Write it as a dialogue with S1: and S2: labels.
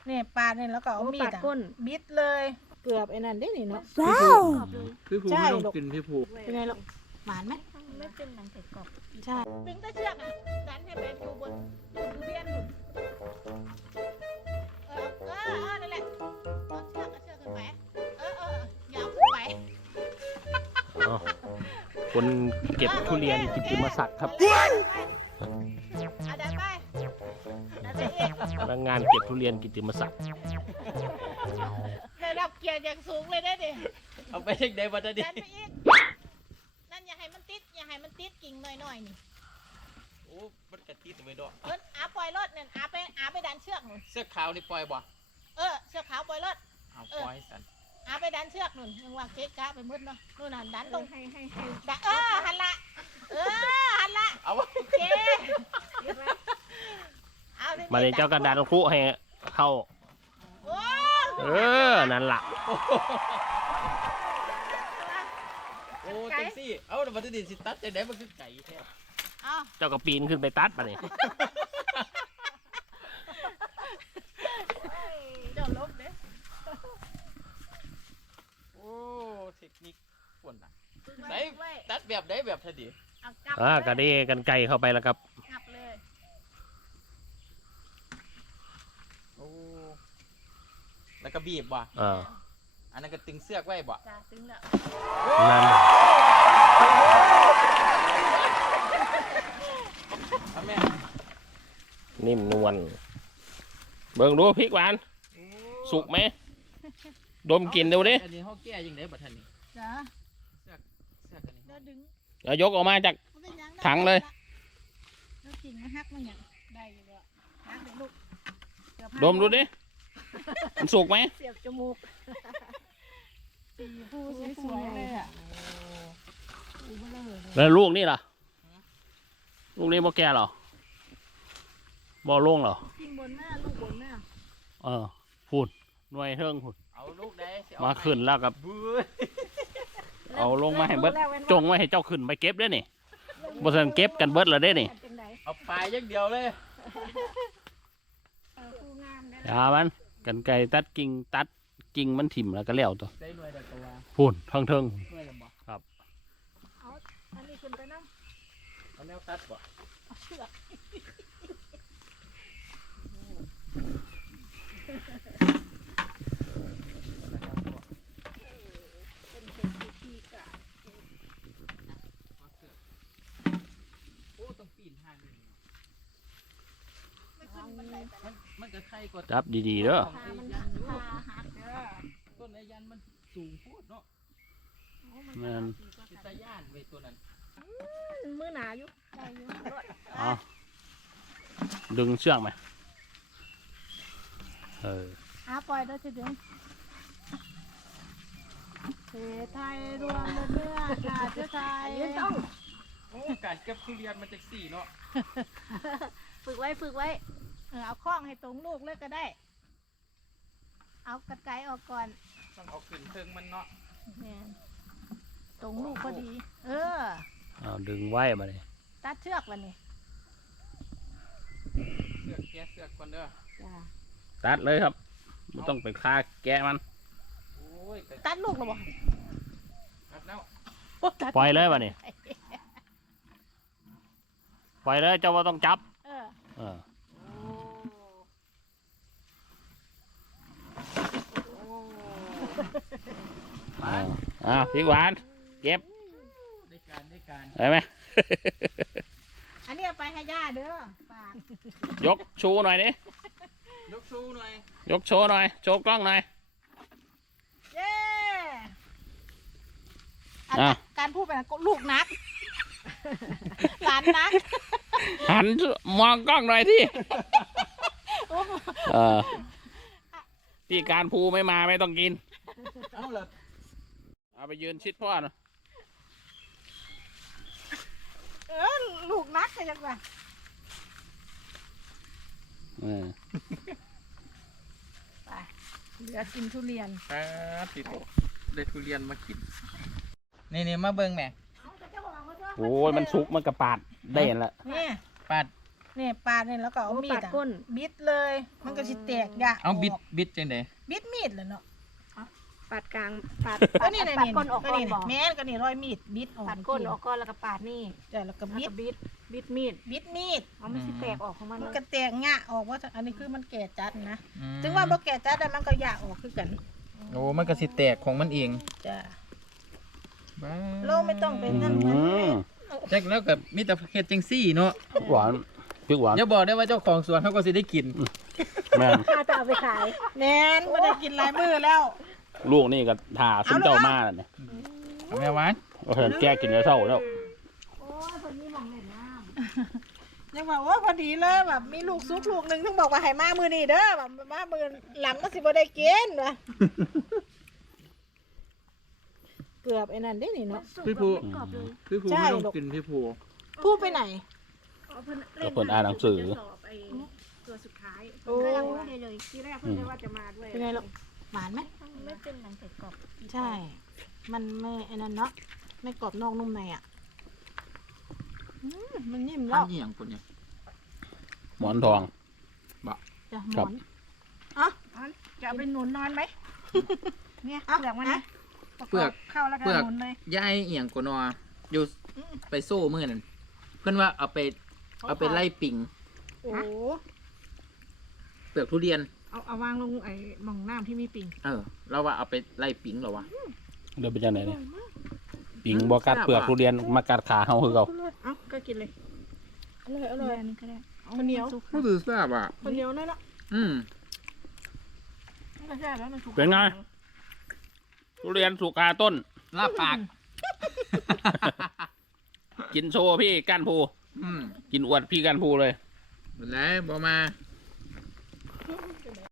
S1: เนี่ยปาดเนี่ยแล้วก็เอามีดก้นบิดเลยเกือบไอ้นั่นได้นี่เนาะ
S2: พี่ภูไม่ต้องกินพี่ภู
S1: เป็นไงลูกหวานไหม
S3: ไม่เป็นหนังไก่กรอบ
S1: ใช่ดึงตะเชือกอ่ะดันให้แบบอยู่บนทุเรียนนั่นแหละเอาเชือกขึ้นไปยาวขึ้นไป
S4: คนเก็บทุเรียนกิตติมศักดิ์ครับ
S1: ดันไปดันไปอีก
S4: พนักงานเก็บทุเรียนกิตติมศักดิ์
S1: ระดับเกียร์อย่างสูงเลยได้ดิ
S2: เอาไปเช็คได้บัตรดิ
S1: ดันไปอีกนั่นอย่าให้มันติดกิ่งหน่อยนี่
S2: โอ้มันกระติดไว้ดอก
S1: อาปล่อยรถเนี่ยอาไปดันเชือกหนุน
S2: เสื้อขาวนี่ปล่อยบ่
S1: เชือกขาวปล่อยรถ
S2: เอาปล่อยสัน
S1: อาไปดันเชือกหนุนยังว่าเก๊กกะไปมืดเนาะนู่นน่ะดันตรง
S3: ให้
S1: ดันหันละหันละ
S2: เอาวะ
S1: โอเคเอา
S4: มาเลยเจ้ากระดานคุให้เข้า
S1: โอ้
S4: นั่นล่ะ
S2: โอ้จังซี่เอาบัตรดิสิตัดจะได้มันคือไก่แท้
S1: เอา
S4: เจ้าก็ปีนขึ้นไปตัดมาเนี่ย
S1: เดี๋ยวลบเด้
S2: โอ้เทคนิคป่วนน่ะไหนตัดแบบได้แบบทันที
S1: เอากลับ
S4: กระเดกันไกลเข้าไปแล้วครับ
S1: กลับเลย
S2: โอ้แล้วก็บีบบ่ อันนั้นก็ตึงเสือกไว้บ่
S1: จ้าตึงแล้ว
S4: นั่น
S2: เอาแม่
S4: นิ่มนวลเบิ่งดูพริกหวานสุกไหมดมกลิ่นดูดิ
S2: อันนี้เขาแก้ยังไงบัตรนี่
S1: จ้า
S2: เสือกอันนี้
S1: เดี๋ยวดึง
S4: เอายกออกมาจาก ถังเลย
S1: แล้วกิ่งมันหักมันอย่างได้อยู่แล้วหักเดี๋ยวลูกเยวพา
S4: ดมดูดิมันสุกไหม
S1: เสียบจมูกสีฟูสวยๆเลยอ่ะ
S4: แล้วลูกนี่ล่ะลูกนี้บ่แก่หรอบ่โล่งหรอ
S1: กินบนหน้าลูกบนหน้า
S4: พูดหน่วยเทิงพูด
S2: เอาลูกได้สิเอ
S4: มาขึ้นแล้วกับ
S2: บื้อ
S4: เอาลงมาให้เบิดจงไว้ให้เจ้าขึ้นไปเก็บเด้อนี่บ่ทันเก็บกันเบิดแล้วเด้อนี่
S1: เป็นไง
S2: เอาปลายอย่างเดียวเลย
S1: ฟูงามได้
S4: อย่ามันกันไกรตัดกิ่งมันถิ่มแล้วก็แล้วตัว
S2: ได้หน่วยเดียวตัว
S4: พูดทั้งเทิง
S2: หน่วยละบ่
S1: อันนี้ขึ้นไปนั่ง
S2: เอาแนวตัดบ่
S1: เอาเชือกเป็นเข็มทีกะ
S2: โอ้ต้องปีนทางนี่
S1: ไม่ขึ้นบันไดไป
S2: มันก็ไข่กว่า
S4: จับดีๆเด้อ
S1: พามันพาหักเด้อ
S2: ต้นไอ้ยันมันสูงโพดเนาะ
S4: นั่น
S2: เป็นตาย่านไว้ตัวนั้น
S1: มือหนาอยู่ได้อยู่รถ
S4: เอาดึงเชือกไหม
S1: ปล่อยได้ทีเดียวเทไทยรวมเนื้อชาติไทยต้อง
S2: โอ้การเก็บทุเรียนมันจากสี่เนาะ
S1: ฝึกไว้เอาข้องให้ตรงลูกเลยก็ได้ เอากระไกออกก่อน
S2: ต้องเอาขึ้นเทิงมันเนาะ
S1: เนี่ยตรงลูกพอดี
S4: เอาดึงไว้มาเลย
S1: ตัดเชือกวันนี้
S2: เสือกแกะเสือกก่อนเด้อ
S1: จ้า
S4: ตัดเลยครับไม่ต้องไปฆ่าแกะมัน
S2: โอ้ยแต่
S1: ตัดลูกหรอบ่
S2: ตัดแล้ว
S4: ปล่อยเลยมาเนี่ยปล่อยเลยเจ้าว่าต้องจับ
S1: เออ
S4: พริกหวานเก็บ
S2: ได้การ
S4: ได้ไหม
S1: อันนี้เอาไปให้ย่าเด้อฝาก
S4: ยกชูหน่อยดิ
S2: ยกชูหน่อย
S4: ยกโชว์หน่อยโชว์กล้องหน่อย
S1: เย้
S4: อ่ะ
S1: การพูดแบบนั้นลูกนัก หลานนัก
S4: หันมองกล้องหน่อยที่ที่การภูไม่มาไม่ต้องกิน
S2: เอาละ
S4: เอาไปยืนชิดพ่อนะ
S1: ลูกนักกันจังวะไปเหลือกินทุเรียน
S2: ติดได้ทุเรียนมากินนี่มาเบิ่งแม่
S4: โอ้ยมันสุกมันกระปาดได้ละ
S1: นี่
S2: ปาด
S1: เนี่ยปาดเนี่ยแล้วก็เอามี
S3: ปา
S1: ด
S3: ด
S1: อะ
S3: ก้น
S1: บิดเลยมันก็สิแตกยะ
S2: เอาบิด
S1: ก
S2: บิดจังได๋
S1: บิดมีดเลยเนาะ
S3: ปาดกลางปาด
S1: ก็นี่นะ
S3: ปาด
S1: นี่
S3: ก้นออก
S1: ก็
S3: ก่อน
S1: นี่
S3: บอก
S1: แม่นก็นี่รอยมีดบิดออก
S3: ปาดก้นออกก่อนแล้วก็ปาดนี่
S1: จ้ะแล้วก็
S3: แล้ว
S1: บิด
S3: ก็บิดมีด
S1: บิดมีด
S3: เอาไม่สิแตกออกของมัน
S1: มัน
S3: เลย
S1: ก็แตกงะออกว่าอันนี้คือมันแก่จัดนะ
S2: อืม
S1: ถึงว่าบ่แก่จัดแต่มันก็ยะออกคือกัน
S2: โอ้มันก็สิแตกของมันเอง
S1: จ้ะ
S2: บ้า
S1: โลไม่ต้องเป็นนั่น
S4: อื
S1: มัน
S4: ม
S2: จักแล้วก็มีแต่เฮ็ดจังซี่เนาะ
S4: หวานพริกหวาน
S2: อย่าบอกได้ว่าเจ้าของสวนเขาก็สิได้กิน
S4: แม่น
S3: ถ้าจะเอาไปขาย
S1: แม่นบ่ได้กินหลายมื้อแล้ว
S4: ลูกนี่ก็ทาซุ้มเจ้ามาแล้วเนี่ย
S2: เอาแม่หวาน
S4: โอ้โหแก้กินแล้วเศร้าแล้ว
S3: โอ้ยคนนี้มองเห็นน้
S1: ยังบอกว่าพอดีเลยแบบมีลูกซุกลูกหนึงถึงบอกว่าให้มามื้อนี้เด้อแบบมามื้อหลังก็สิบ่ได้กินว่ะเกือบไอ้นั่นได้นี่
S3: ำ
S1: เนาะ
S3: สุก
S2: พี่ภู
S3: แบบไม่กรอบเลย
S2: พี่ภู
S1: ใช่
S2: ไม่ต้อง
S1: ลูก
S2: กินพี่ภู
S1: พูดไปไหน
S3: เอาเพิ่น
S4: แล้วเพิ่นอ่านหนังสือ
S3: จะสอบไอ้ตัวสุดท้าย
S1: โอ้
S3: กำลังพูดเลยที่แรกเพิ่นเลยว่าจะมาด้วย
S1: เป็นไงลูกหวานไหม
S3: ไม่เป็นหนังไก่กรอบ
S1: ใช่ มันไม่ไอ้นั่นเนาะไม่กรอบนอกนุ่มในอ่ะมันนิ่มแล้ว
S2: ทำอีหยังคนเนี่ย
S4: หมอนทอง
S1: จะหม
S4: ครั
S1: อบ น
S3: จะเอาไปหนุนนอนไหมเนี่ย
S1: เอา
S3: เปลือกมันนะ
S2: เปลือก
S3: เข้าแล้วก็
S2: เปลือก
S3: หนุนเลย
S2: ยายอีหยังกนออยู่ไปโซ่มื้อนั้นเพิ่นว่าเอาไปไล่ปิง
S1: โอ้
S2: เปลือกทุเรียน
S3: เอาวางลงไอ้หม่องน้ำที่มีปิ่ง
S2: เราว่าเอาไปไล่ปิงเหรอวะ
S4: เดี๋ยวเป็นจังไหนเนี่ยปิงบ่กัดเปลือกทุเรียนมากัดขาเฮาคือเก่า
S3: เอ้าก็กินเลย
S1: อร่อยอร่อย
S3: อันนี้ก็ได้
S1: มันเหนียว
S2: ผู้สื่อทราบอ่ะ
S1: มันเหนียวนั่นเนาะ
S2: อืม
S1: มันก็ใช่แล้วมันถูก
S4: เป็นไงทุเรียนสุกคาต้น
S2: ลาบปาก
S4: กินโชว์พี่ก้านภู
S2: อืม
S4: กินอวดพี่ก้านภูเลย
S2: แล้วบ่มา